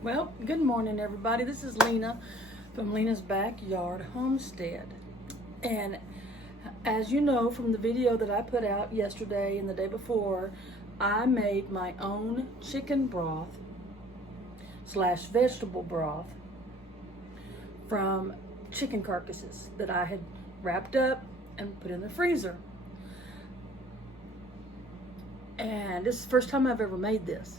Well, good morning, everybody. This is Lena from Lena's Backyard Homestead. And as you know from the video that I put out yesterday and the day before, I made my own chicken broth / vegetable broth from chicken carcasses that I had wrapped up and put in the freezer. And this is the first time I've ever made this.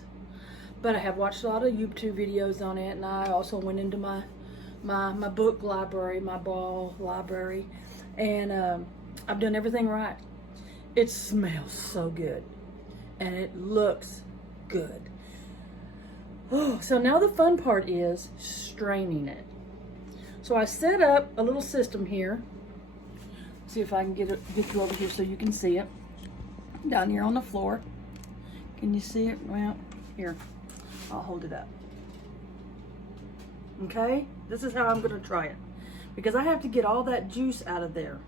But I have watched a lot of YouTube videos on it, and I also went into my book library, my ball library, and I've done everything right. It smells so good, and it looks good. Oh, so now the fun part is straining it. So I set up a little system here. See if I can get you over here so you can see it. Down here on the floor. Can you see it? Well, here. I'll hold it up. Okay, this is how I'm going to try it, because I have to get all that juice out of there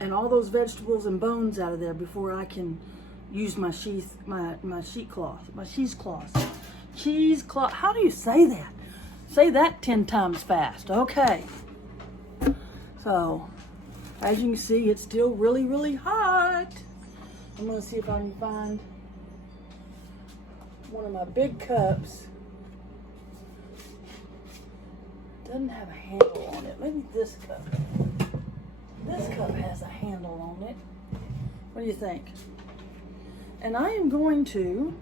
and all those vegetables and bones out of there before I can use my cheesecloth. How do you say that? Say that 10 times fast. Okay. So, as you can see, it's still really, really hot. I'm going to see if I can find one of my big cups. Doesn't have a handle on it. Maybe this cup. This cup has a handle on it. What do you think? And I am going to,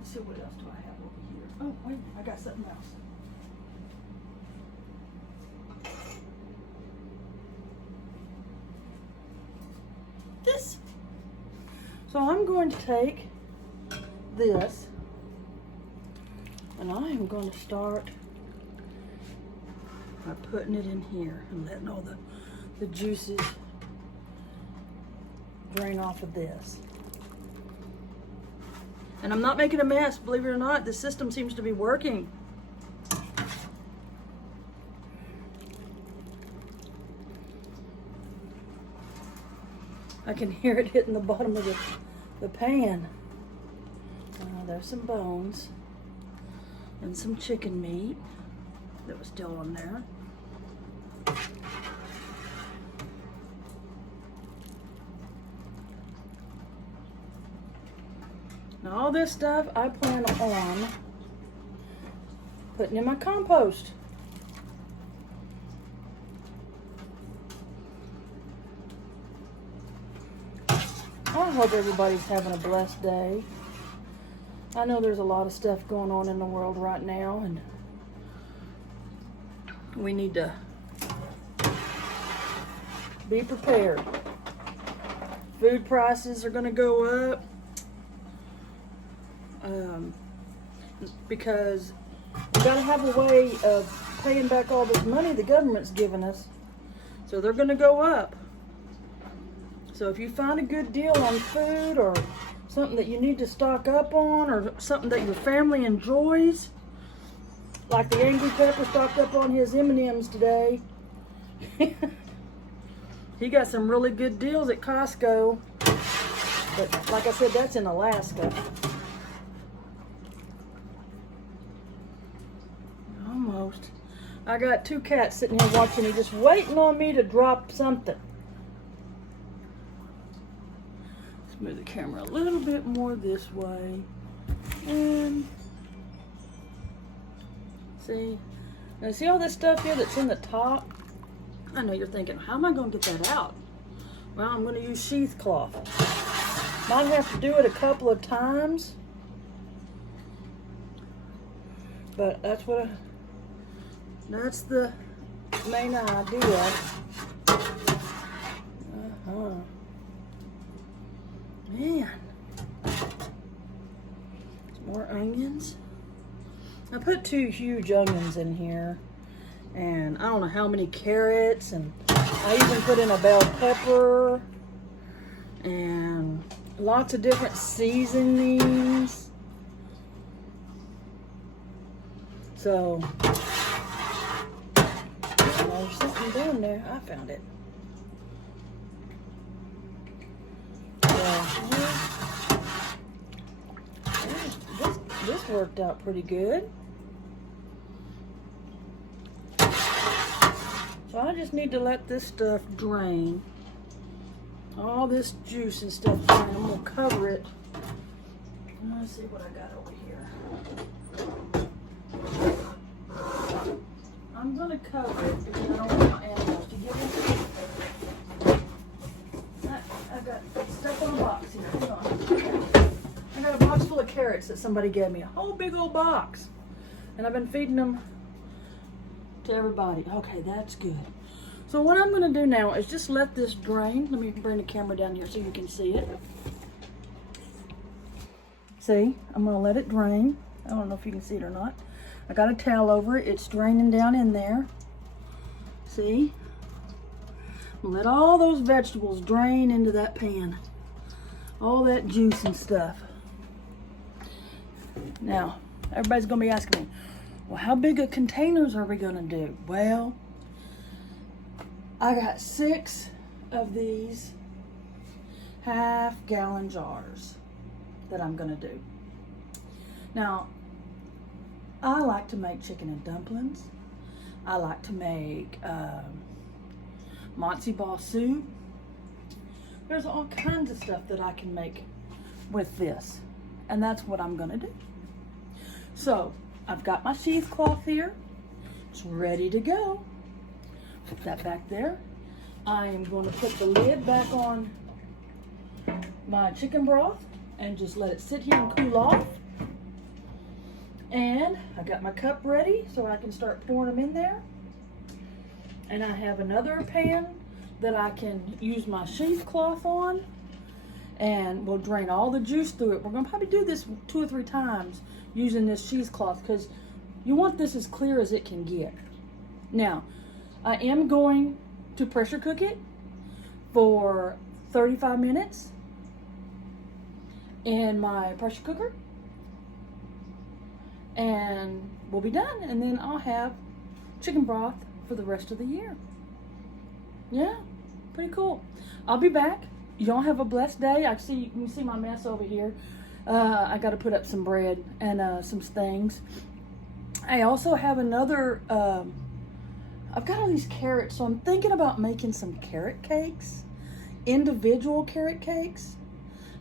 let's see, what else do I have over here? Oh, wait, I got something else. This. So I'm going to take this, and I am going to start by putting it in here and letting all the juices drain off of this. And I'm not making a mess, believe it or not. The system seems to be working. I can hear it hitting the bottom of the pan. There's some bones and some chicken meat that was still on there. Now all this stuff I plan on putting in my compost. I hope everybody's having a blessed day. I know there's a lot of stuff going on in the world right now, and we need to be prepared. Food prices are going to go up because we got to have a way of paying back all this money the government's giving us. So they're going to go up. So if you find a good deal on food, or something that you need to stock up on, or something that your family enjoys, like the Angry Pepper stocked up on his M&Ms today. He got some really good deals at Costco, but like I said, that's in Alaska. Almost. I got 2 cats sitting here watching me, just waiting on me to drop something. Move the camera a little bit more this way, and see. Now see all this stuff here that's in the top? I know you're thinking, how am I going to get that out? Well, I'm going to use cheesecloth. Might have to do it a couple of times, but that's the main idea. Man, some more onions. I put 2 huge onions in here, and I don't know how many carrots, and I even put in a bell pepper, and lots of different seasonings. So, there's something down there. I found it. This worked out pretty good. So I just need to let this stuff drain. All this juice and stuff drain. I'm gonna cover it. I'm gonna see what I got over here. I'm gonna cover it because I don't want my animals to get it. I got stuff on a box here. Hold on. I got a box full of carrots that somebody gave me. A whole big old box. And I've been feeding them to everybody. Okay, that's good. So what I'm going to do now is just let this drain. Let me bring the camera down here so you can see it. See, I'm going to let it drain. I don't know if you can see it or not. I got a towel over it. It's draining down in there. See? Let all those vegetables drain into that pan. All that juice and stuff. Now, everybody's going to be asking me, well, how big of containers are we going to do? Well, I got 6 of these half-gallon jars that I'm going to do. Now, I like to make chicken and dumplings. I like to make matzo ball soup. There's all kinds of stuff that I can make with this. And that's what I'm going to do. So, I've got my cheesecloth here. It's ready to go. Put that back there. I am going to put the lid back on my chicken broth and just let it sit here and cool off. And I got my cup ready so I can start pouring them in there. And I have another pan that I can use my cheesecloth on, and we'll drain all the juice through it. We're going to probably do this 2 or 3 times using this cheesecloth because you want this as clear as it can get. Now, I am going to pressure cook it for 35 minutes in my pressure cooker, and we'll be done. And then I'll have chicken broth for the rest of the year. Yeah, pretty cool. I'll be back. Y'all have a blessed day. You can see my mess over here. I got to put up some bread and some things. I also have another, I've got all these carrots, so I'm thinking about making some carrot cakes, individual carrot cakes.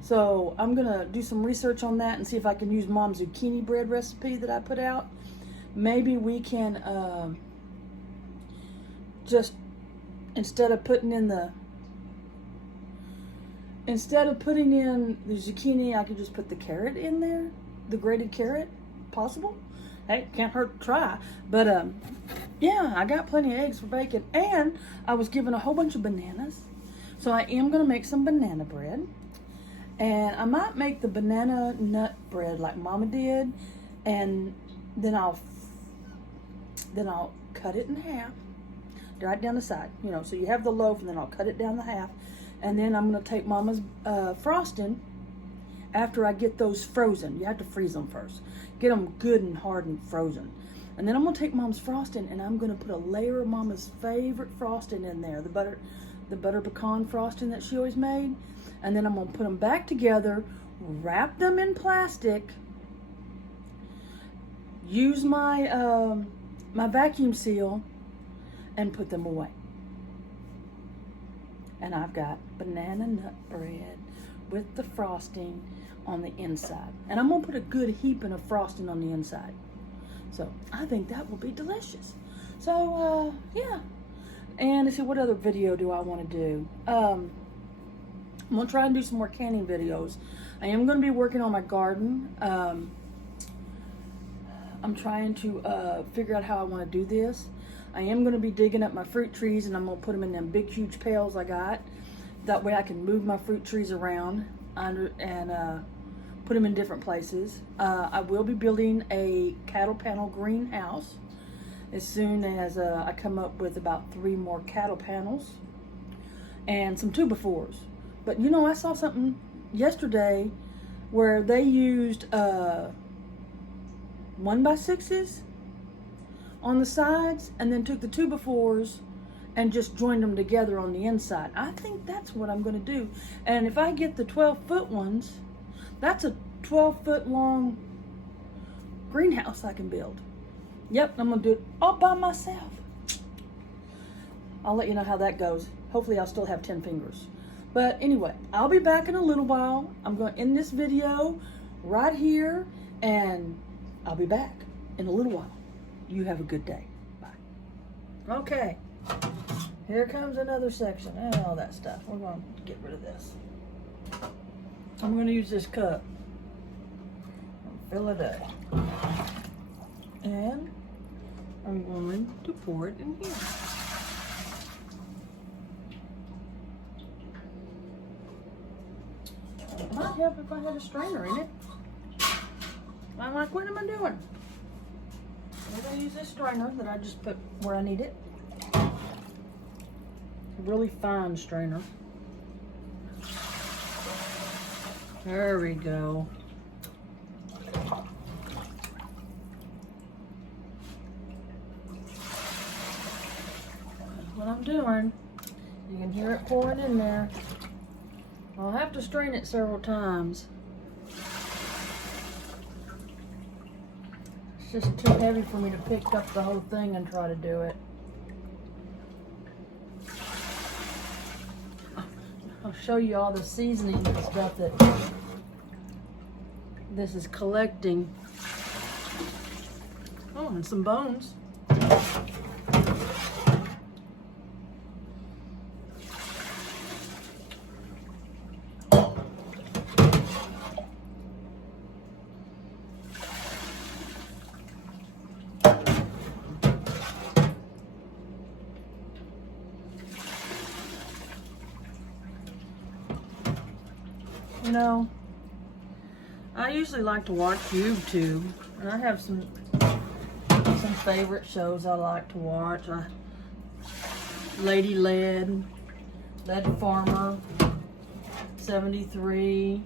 So I'm going to do some research on that and see if I can use Mom's zucchini bread recipe that I put out. Maybe we can just, instead of putting in the zucchini, I could just put the carrot in there, the grated carrot. Possible? Hey, can't hurt to try. But yeah, I got plenty of eggs for bacon, and I was given a whole bunch of bananas. So I am going to make some banana bread. And I might make the banana nut bread like Mama did, and then I'll cut it in half, right down the side, you know, so you have the loaf, and then I'll cut it down the half, and then I'm going to take Mama's frosting after I get those frozen. You have to freeze them first. Get them good and hard and frozen. And then I'm going to take Mom's frosting, and I'm going to put a layer of Mama's favorite frosting in there, the butter pecan frosting that she always made. And then I'm going to put them back together, wrap them in plastic, use my my vacuum seal, and put them away. And I've got banana nut bread with the frosting on the inside. And I'm going to put a good heaping of frosting on the inside. So I think that will be delicious. So, yeah. And let's see, what other video do I want to do? I'm going to try and do some more canning videos. I am going to be working on my garden. I'm trying to figure out how I want to do this. I am going to be digging up my fruit trees, and I'm going to put them in them big, huge pails I got. That way I can move my fruit trees around and put them in different places. I will be building a cattle panel greenhouse as soon as I come up with about 3 more cattle panels and some 2x4s. But you know, I saw something yesterday where they used 1x6s on the sides and then took the 2x4s and just joined them together on the inside. I think that's what I'm going to do. And if I get the 12-foot ones, that's a 12-foot long greenhouse I can build. Yep, I'm gonna do it all by myself. I'll let you know how that goes. Hopefully I'll still have 10 fingers. But anyway, I'll be back in a little while. I'm going to end this video right here, and I'll be back in a little while. You have a good day. Bye. Okay, here comes another section and all that stuff. We're going to get rid of this. I'm going to use this cup. Fill it up. And I'm going to pour it in here. It might help if I had a strainer in it. I'm like, what am I doing? I'm going to use this strainer that I just put where I need it. A really fine strainer. There we go. That's what I'm doing. You can hear it pouring in there. I'll have to strain it several times. It's just too heavy for me to pick up the whole thing and try to do it. I'll show you all the seasoning and stuff that this is collecting. Oh, and some bones. You know, I usually like to watch YouTube, and I have some favorite shows I like to watch. Lady Lead Farmer, 73,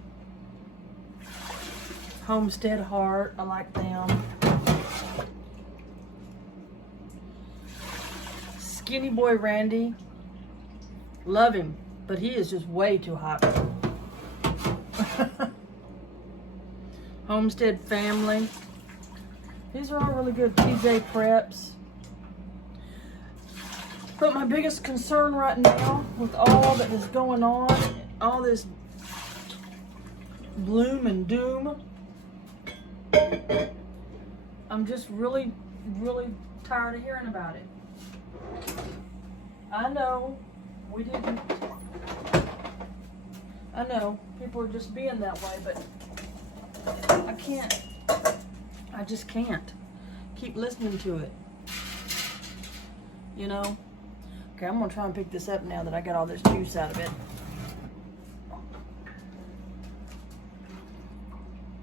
Homestead Heart, I like them. Skinny Boy Randy, love him, but he is just way too hot. Homestead Family. These are all really good. TJ Preps. But my biggest concern right now with all that is going on, all this gloom and doom, I'm just really, really tired of hearing about it. I know we didn't. I know people are just being that way, but I can't. I just can't keep listening to it. You know? Okay, I'm gonna try and pick this up now that I got all this juice out of it.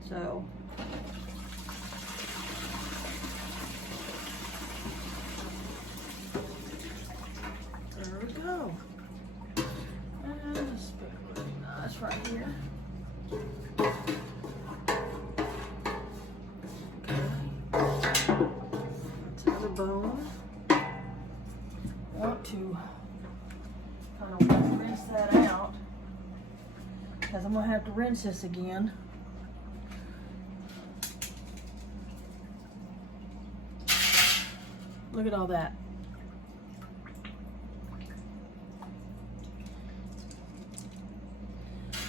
So. There we go. And this really nice right here. Bone. I want to kind of rinse that out because I'm going to have to rinse this again. Look at all that.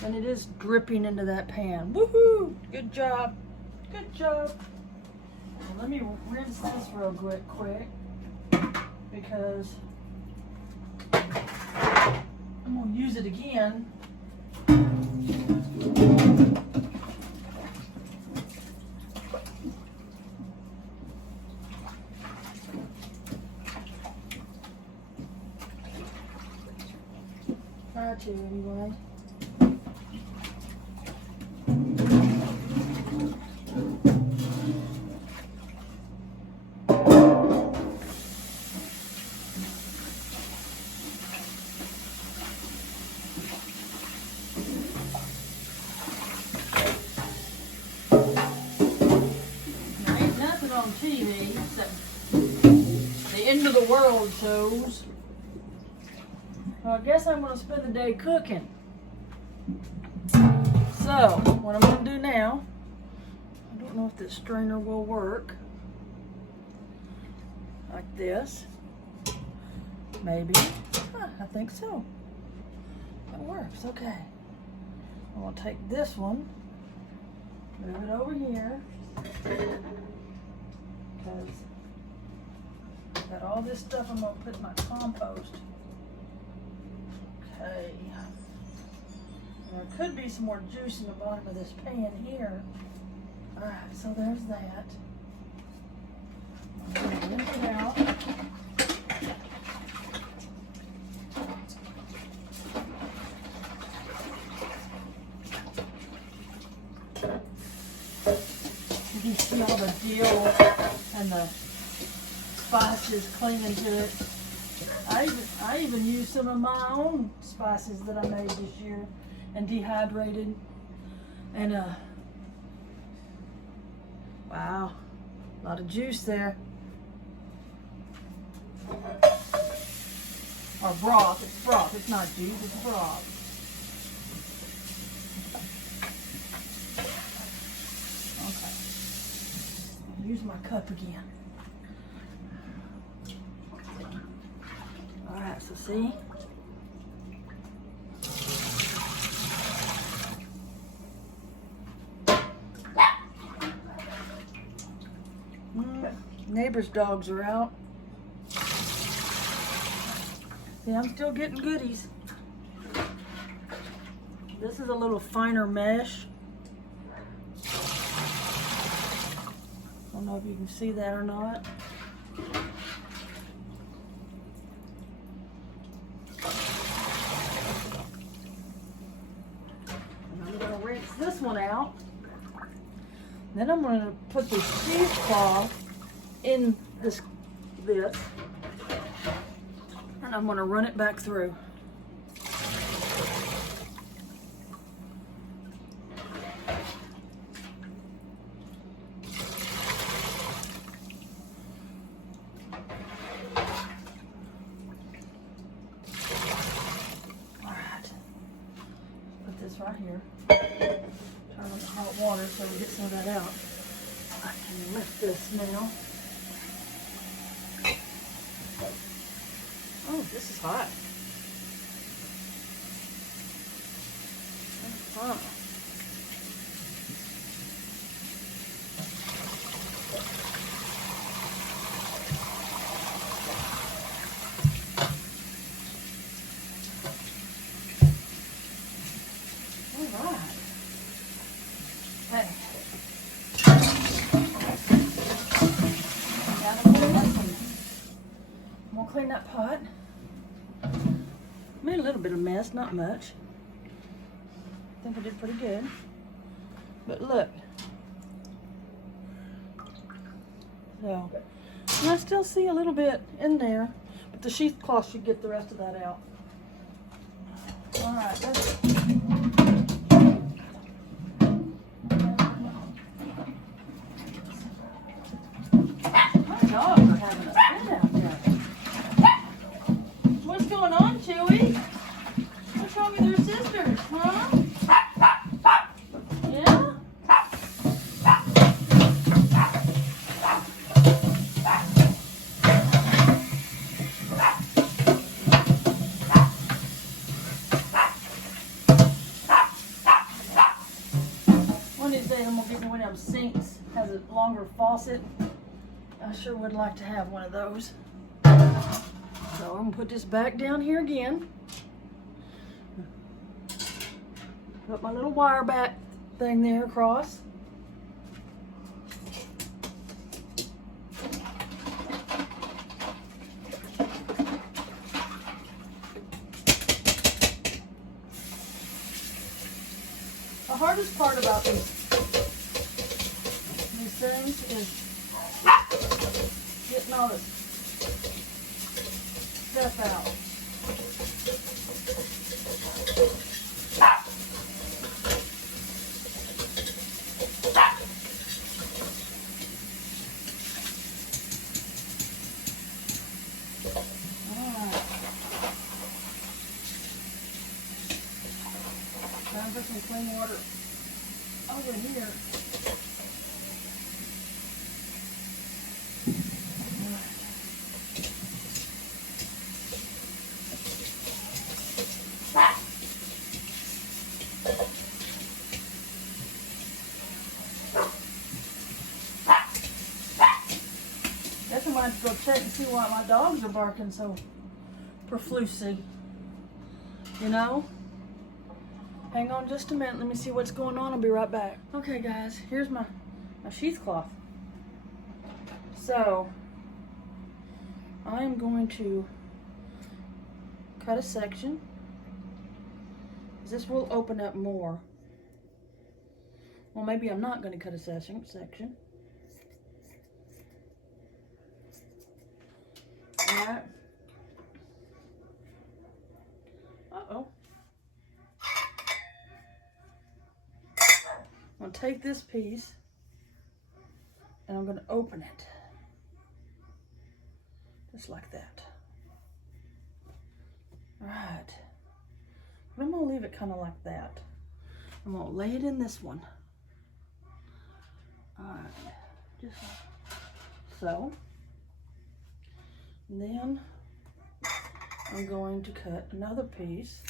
And it is dripping into that pan. Woohoo! Good job. Good job. Let me rinse this real quick because I'm going to use it again. Try to anyway. TV, except the end of the world shows. Well, I guess I'm going to spend the day cooking. So, what I'm going to do now, I don't don't know if this strainer will work. Like this. Maybe. Huh, I think so. It works, okay. I'm gonna take this one, move it over here, because got all this stuff I'm gonna put in my compost. Okay. There could be some more juice in the bottom of this pan here. All right, so there's that. I'm gonna rinse it out. You can see all the dill and the spices clinging to it. I even used some of my own spices that I made this year and dehydrated. And wow, a lot of juice there. Or broth. It's broth. It's not juice. It's broth. Okay. I'll use my cup again. All right. So see. Neighbor's dogs are out. Yeah, I'm still getting goodies. This is a little finer mesh. I don't know if you can see that or not. And I'm going to rinse this one out. Then I'm going to put the cheesecloth in this. And I'm going to run it back through. All right. Put this right here. Turn on the hot water so we get some of that out. I can lift this now. Oh, this is hot. That's hot. All right. Hey. I'm gonna clean that pot. Made a little bit of mess, not much. I think I did pretty good. But look. So, and I still see a little bit in there, but the sheath cloth should get the rest of that out. All right, let's. My dogs are having a fit out there. What's going on, Chewy? What's wrong with your sisters, huh? Yeah? One of these days I'm gonna get one of them sinks, has a longer faucet. I sure would like to have one of those. So I'm gonna put this back down here again. Put my little wire back thing there across. The hardest part about these things is getting all this stuff out. Time for some clean water over here. Guess I might have to go check and see why my dogs are barking so profusely. You know? Hang on just a minute. Let me see what's going on. I'll be right back. Okay, guys. Here's my sheath cloth. So, I'm going to cut a section. This will open up more. Well, maybe I'm not going to cut a section. Alright. Uh-oh. I'm going to take this piece and I'm going to open it. Just like that. Alright. But I'm going to leave it kind of like that. I'm going to lay it in this one. Alright. Just like so. And then I'm going to cut another piece.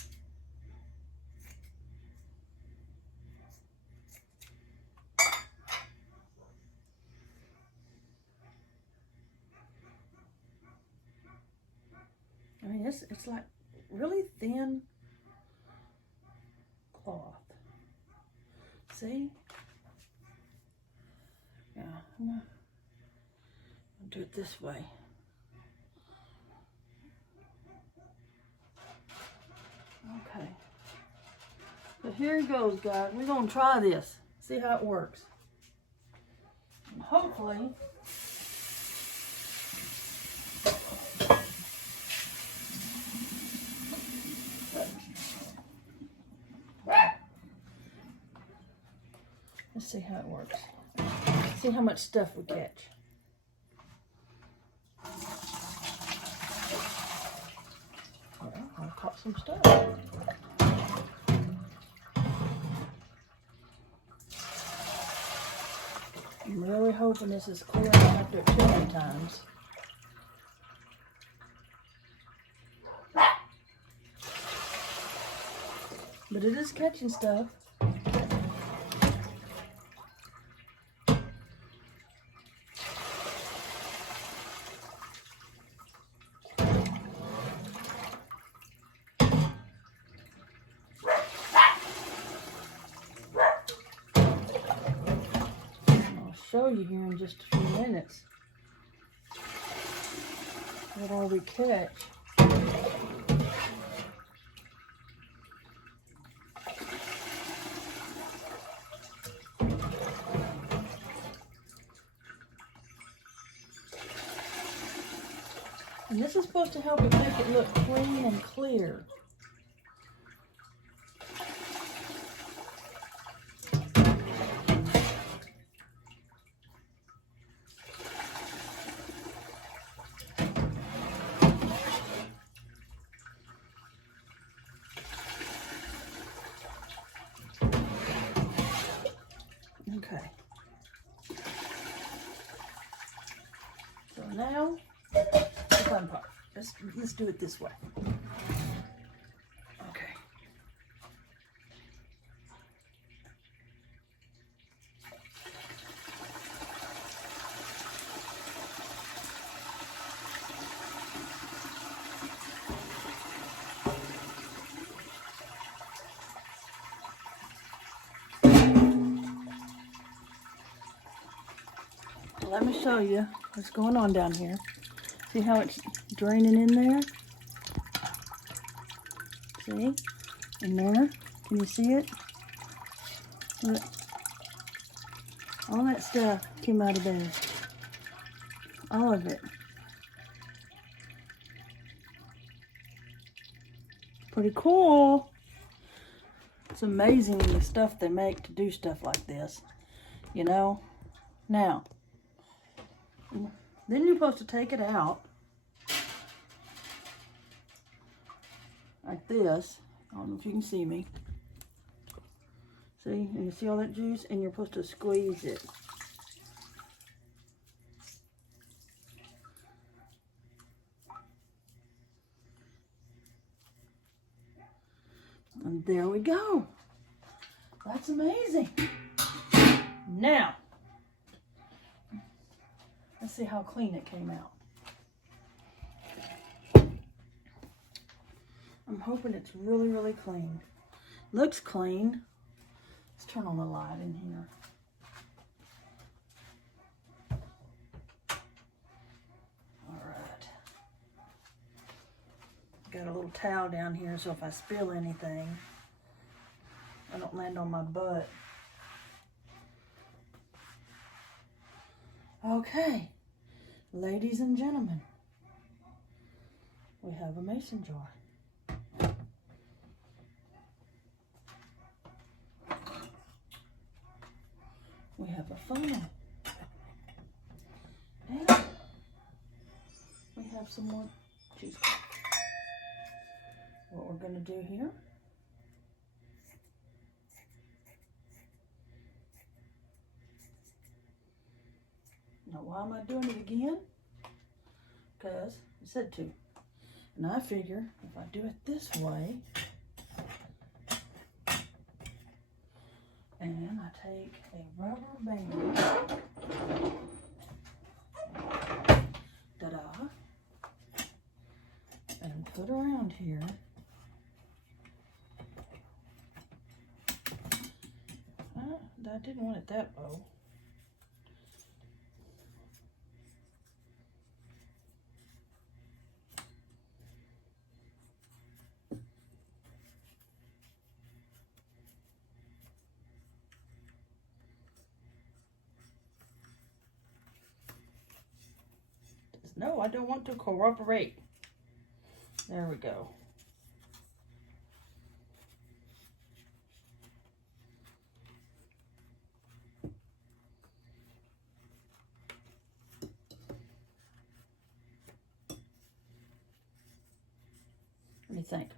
I mean, it's like really thin cloth. See? Yeah, I'm gonna do it this way. Okay. So here it goes, guys. We're gonna try this. See how it works. And hopefully, let's see how it works. See how much stuff we catch. Well, I caught some stuff. I'm really hoping this is clear enough after it too many times. But it is catching stuff. Show you here in just a few minutes what all we catch. And this is supposed to help it make it look clean and clear. Okay. So now, the fun part. Let's do it this way. Okay. Let me show you what's going on down here. See how it's draining in there? See? In there? Can you see it? Look. All that stuff came out of there. All of it. Pretty cool. It's amazing the stuff they make to do stuff like this. You know? Now, then you're supposed to take it out like this. I don't know if you can see me. See? And you see all that juice? And you're supposed to squeeze it. And there we go. That's amazing. Now, let's see how clean it came out. I'm hoping it's really, really clean. Looks clean. Let's turn on the light in here. All right. Got a little towel down here so if I spill anything, I don't land on my butt. Okay, ladies and gentlemen, we have a mason jar. We have a funnel. And we have some more cheesecake. What we're going to do here, now why am I doing it again? Because I said to. And I figure if I do it this way, and I take a rubber band, ta-da, and put around here, I didn't want it that low. No, I don't want to cooperate. There we go. What do you think?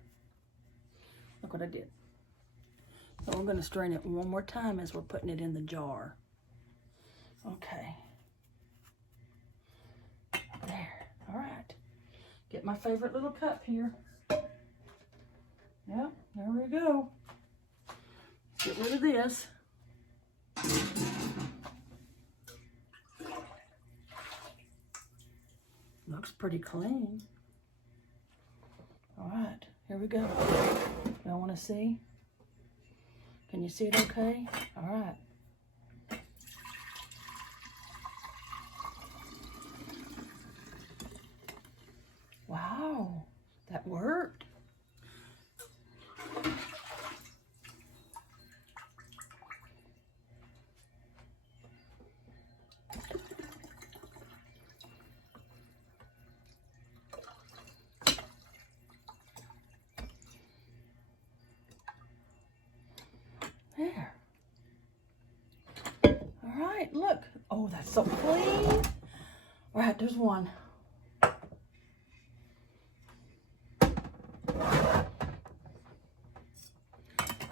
Look what I did. So we're going to strain it one more time as we're putting it in the jar. Okay. There. All right. Get my favorite little cup here. Yeah, there we go. Get rid of this. Looks pretty clean. All right, here we go. Y'all want to see? Can you see it okay? All right. Wow, that worked. There. All right, look. Oh, that's so clean. All right, there's one.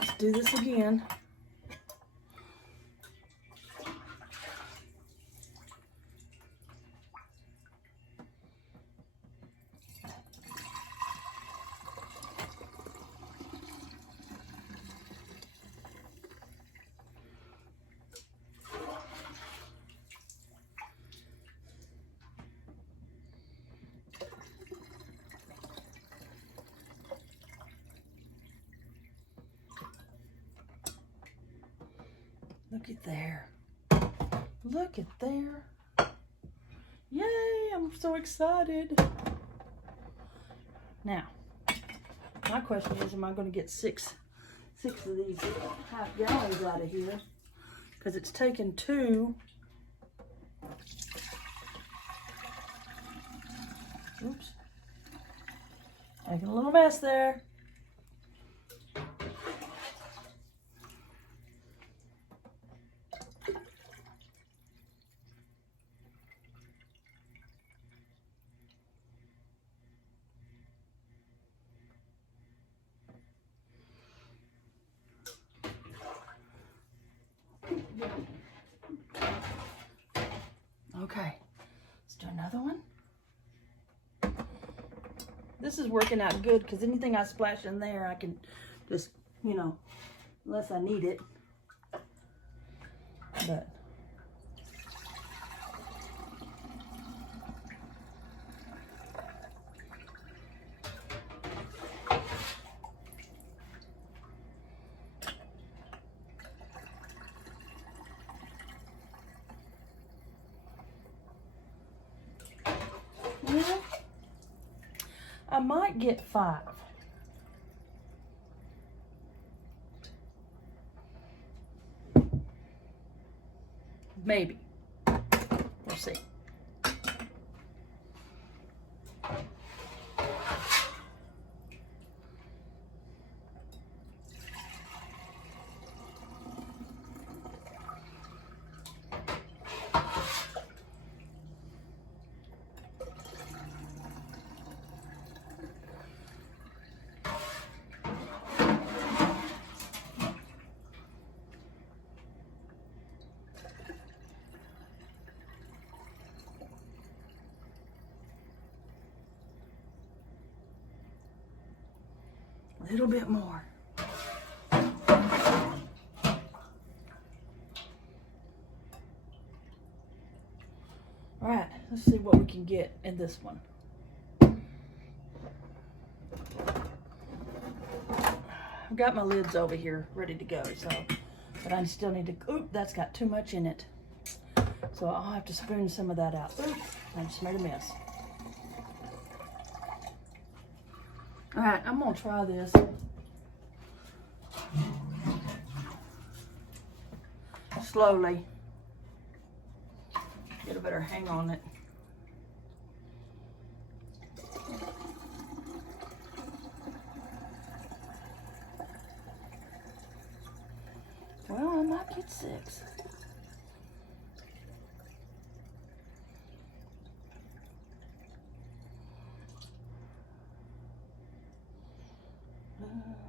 Let's do this again. Look at there. Look at there. Yay, I'm so excited. Now, my question is, am I going to get six of these half gallons out of here? Because it's taken 2. Oops. Making a little mess there. Okay, let's do another one. This is working out good because anything I splash in there, I can just you know, unless I need it. But yeah, I might get 5. Maybe. We'll see. A little bit more. All right, let's see what we can get in this one. I've got my lids over here ready to go, so, but I still need to, oop, that's got too much in it. So I'll have to spoon some of that out. Oop, I just made a mess. All right, I'm gonna try this. Slowly. Get a better hang on it. Well, I might get 6.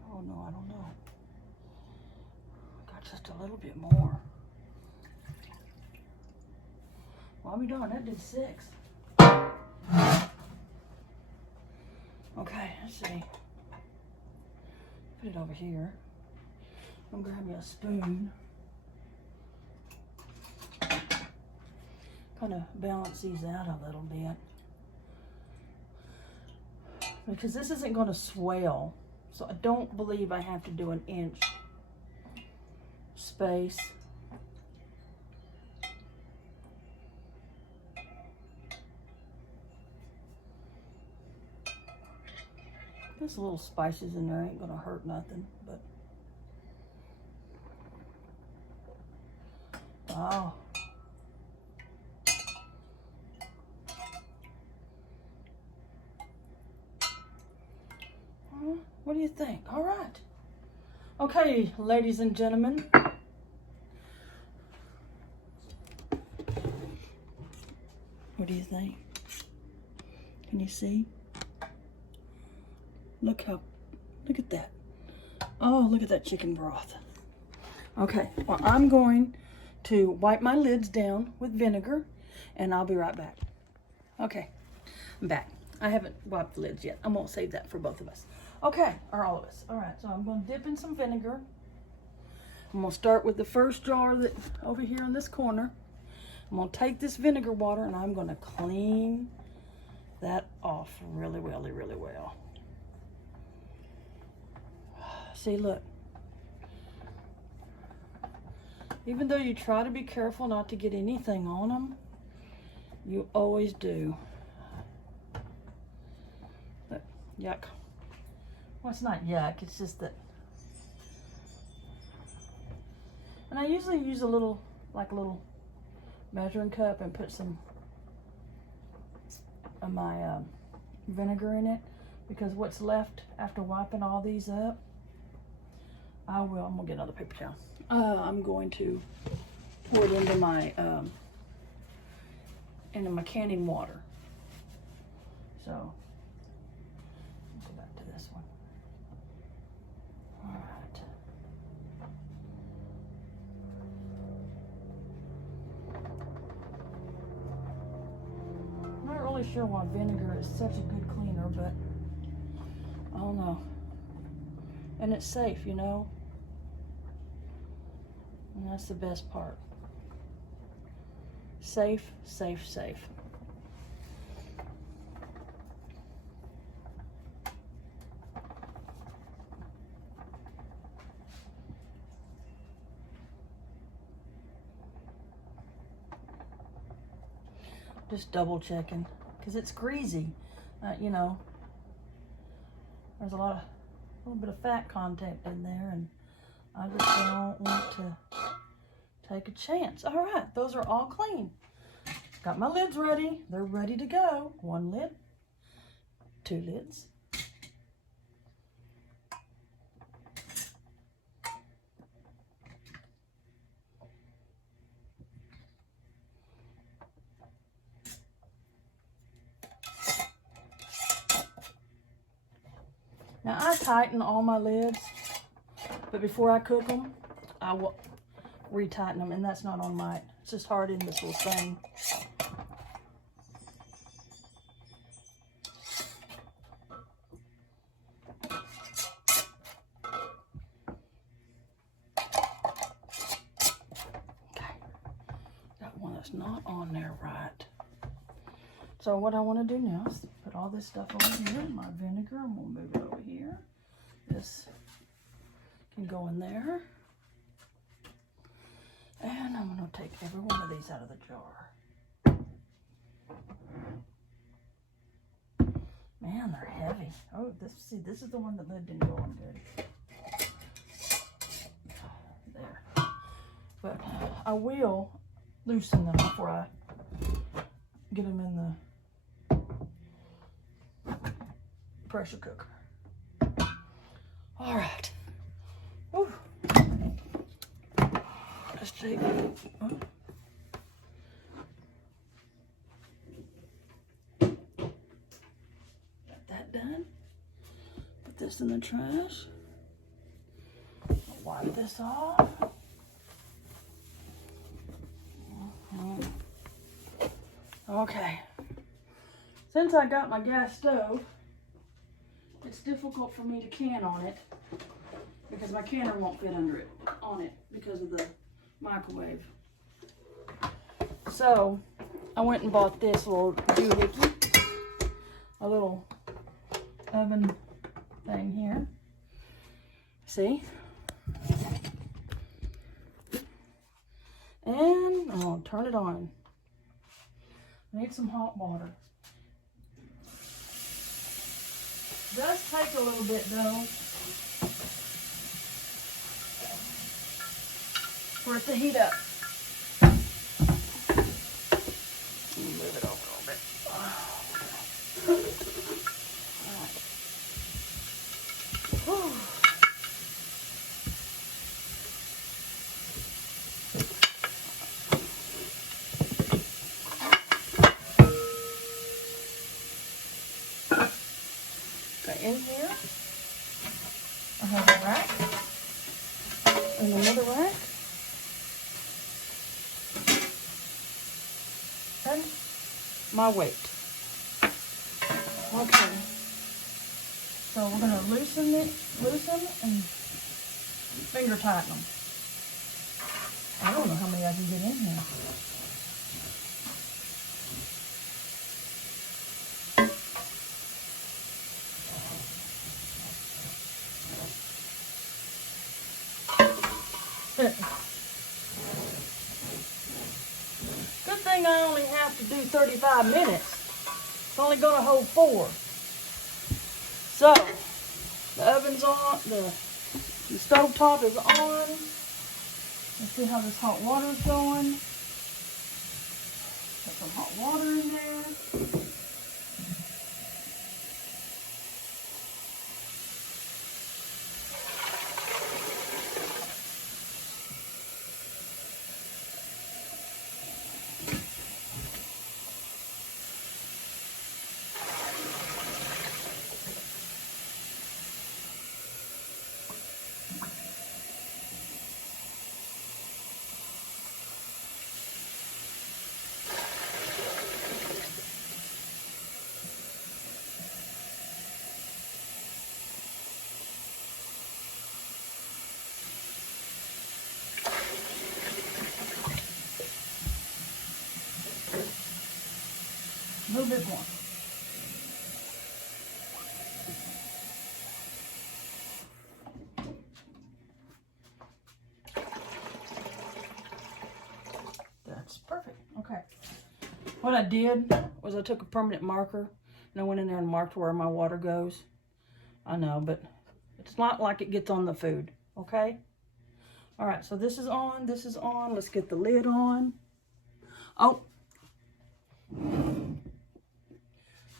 Oh no, I don't know. Got just a little bit more. Well, I'll be darned, that did 6. Okay, let's see. Put it over here. I'm gonna grab me a spoon. Kind of balance these out a little bit. Because this isn't gonna swell. So I don't believe I have to do an inch space. There's little spices in there, ain't gonna hurt nothing, but. Wow. What do you think? All right. Okay, ladies and gentlemen. What do you think? Can you see? Look at that. Oh, look at that chicken broth. Okay, well, I'm going to wipe my lids down with vinegar, and I'll be right back. Okay, I'm back. I haven't wiped the lids yet. I'm gonna save that for both of us. Okay, or all of us. All right, so I'm gonna dip in some vinegar. I'm gonna start with the first jar that over here in this corner. I'm gonna take this vinegar water and I'm gonna clean that off really, really, really well. See, look. Even though you try to be careful not to get anything on them, you always do. Look, yuck. Well, it's not yuck, it's just that. And I usually use a little, like a little measuring cup and put some of my vinegar in it, because what's left after wiping all these up, I'm gonna get another paper towel. I'm going to pour it into my canning water. So, go back to this one. All right. I'm not really sure why vinegar is such a good cleaner, but I don't know. And it's safe, you know. And that's the best part. Safe, safe, safe. Just double checking because it's greasy. You know, there's a little bit of fat content in there, and I just don't want to take a chance. All right, those are all clean. Got my lids ready. They're ready to go. 1 lid, 2 lids. Now I tighten all my lids, but before I cook them, I will retighten them, and that's not on my, it's just hard in this little thing. Okay, got one that's not on there right. So what I want to do now is put all this stuff over here, my vinegar, and we'll move it over here. This can go in there. And I'm going to take every one of these out of the jar. Man, they're heavy. Oh, this is the one that lid didn't go on good. There. But I will loosen them before I get them in the pressure cooker. All right. Whew. Let's take got that done. Put this in the trash. Wipe this off. Okay. Since I got my gas stove, it's difficult for me to can on it because my canner won't fit under it, on it, because of the microwave. So I went and bought this little doohickey, a little oven thing here. See? And I'll turn it on. I need some hot water. It does take a little bit though for it to heat up. Move it over a little bit. All right. In here, I have a rack and another rack and my weight. Okay, so we're going to loosen and finger tighten them. I don't know how many I can get in here. Good thing I only have to do 35 minutes. It's only going to hold 4. So, the oven's on, the stove top is on. Let's see how this hot water's going. Put some hot water in there. little bit more. That's perfect. Okay. What I did was I took a permanent marker and I went in there and marked where my water goes. I know, but it's not like it gets on the food. Okay. All right, so this is on, this is on. Let's get the lid on. Oh,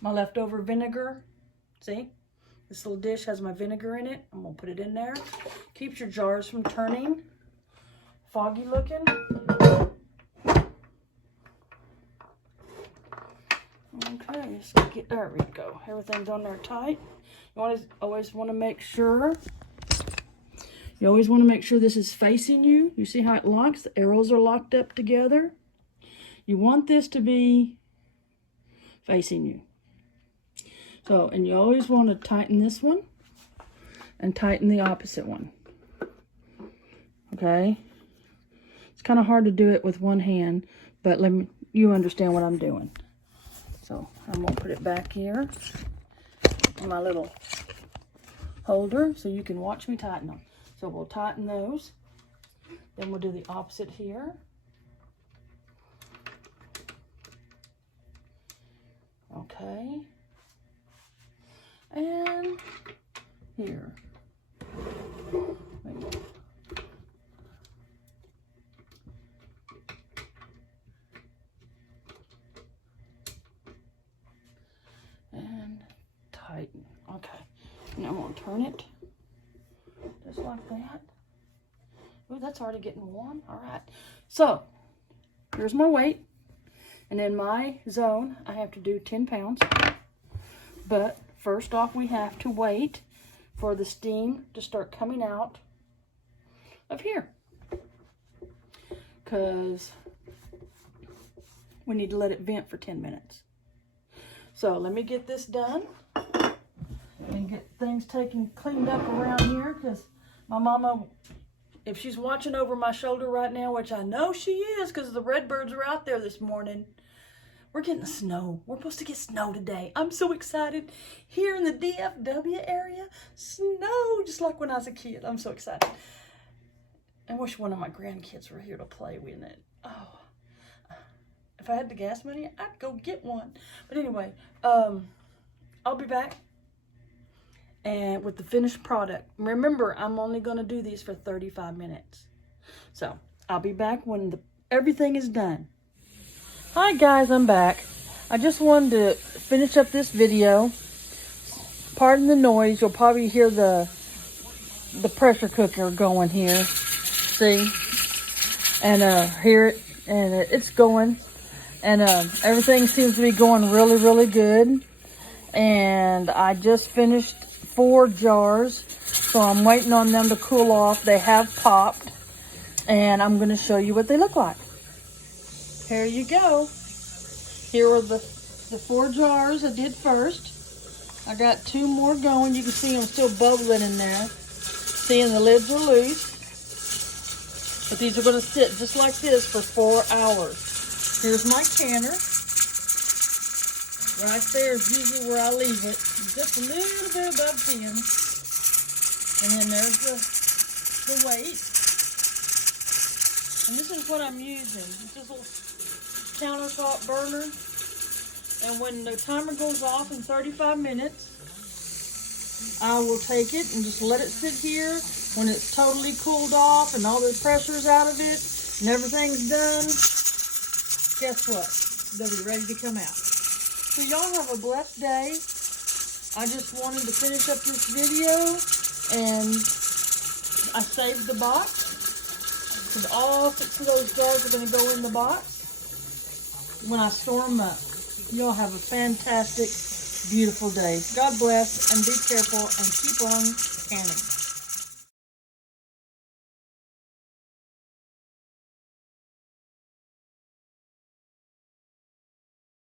my leftover vinegar. See, this little dish has my vinegar in it. I'm gonna put it in there. Keeps your jars from turning foggy looking. Okay, so there we go. Everything's on there tight. You always want to make sure. You always want to make sure this is facing you. You see how it locks? The arrows are locked up together. You want this to be facing you. So, and you always want to tighten this one and tighten the opposite one. Okay? It's kind of hard to do it with one hand, but you understand what I'm doing. So, I'm going to put it back here in my little holder so you can watch me tighten them. So we'll tighten those. Then we'll do the opposite here. Okay. And here. And tighten. Okay. Now I'm going to turn it. Just like that. Ooh, that's already getting warm. All right. So, here's my weight. And in my zone, I have to do 10 pounds. But first off, we have to wait for the steam to start coming out of here. Because we need to let it vent for 10 minutes. So, let me get this done. And get things cleaned up around here, because my mama, if she's watching over my shoulder right now, which I know she is because the redbirds are out there this morning, we're getting snow. We're supposed to get snow today. I'm so excited. Here in the DFW area, snow, just like when I was a kid. I'm so excited. I wish one of my grandkids were here to play with it. Oh, if I had the gas money, I'd go get one. But anyway, I'll be back. And with the finished product. Remember, I'm only going to do these for 35 minutes. So, I'll be back when everything is done. Hi guys, I'm back. I just wanted to finish up this video. Pardon the noise. You'll probably hear the pressure cooker going here. See? And hear it. And it's going. And everything seems to be going really, really good. And I just finished 4 jars, so I'm waiting on them to cool off. They have popped, and I'm going to show you what they look like. Here you go. Here are the 4 jars I did first. I got 2 more going. You can see them still bubbling in there. See, and the lids are loose. But these are going to sit just like this for 4 hours. Here's my canner. Right there is usually where I leave it. Just a little bit above 10. And then there's the weight. And this is what I'm using. It's this little countertop burner. And when the timer goes off in 35 minutes, I will take it and just let it sit here. When it's totally cooled off and all the pressure's out of it and everything's done, guess what? They'll be ready to come out. So y'all have a blessed day. I just wanted to finish up this video, and I saved the box, because all 6 of those jars are going to go in the box when I store them up. Y'all have a fantastic, beautiful day. God bless, and be careful, and keep on canning.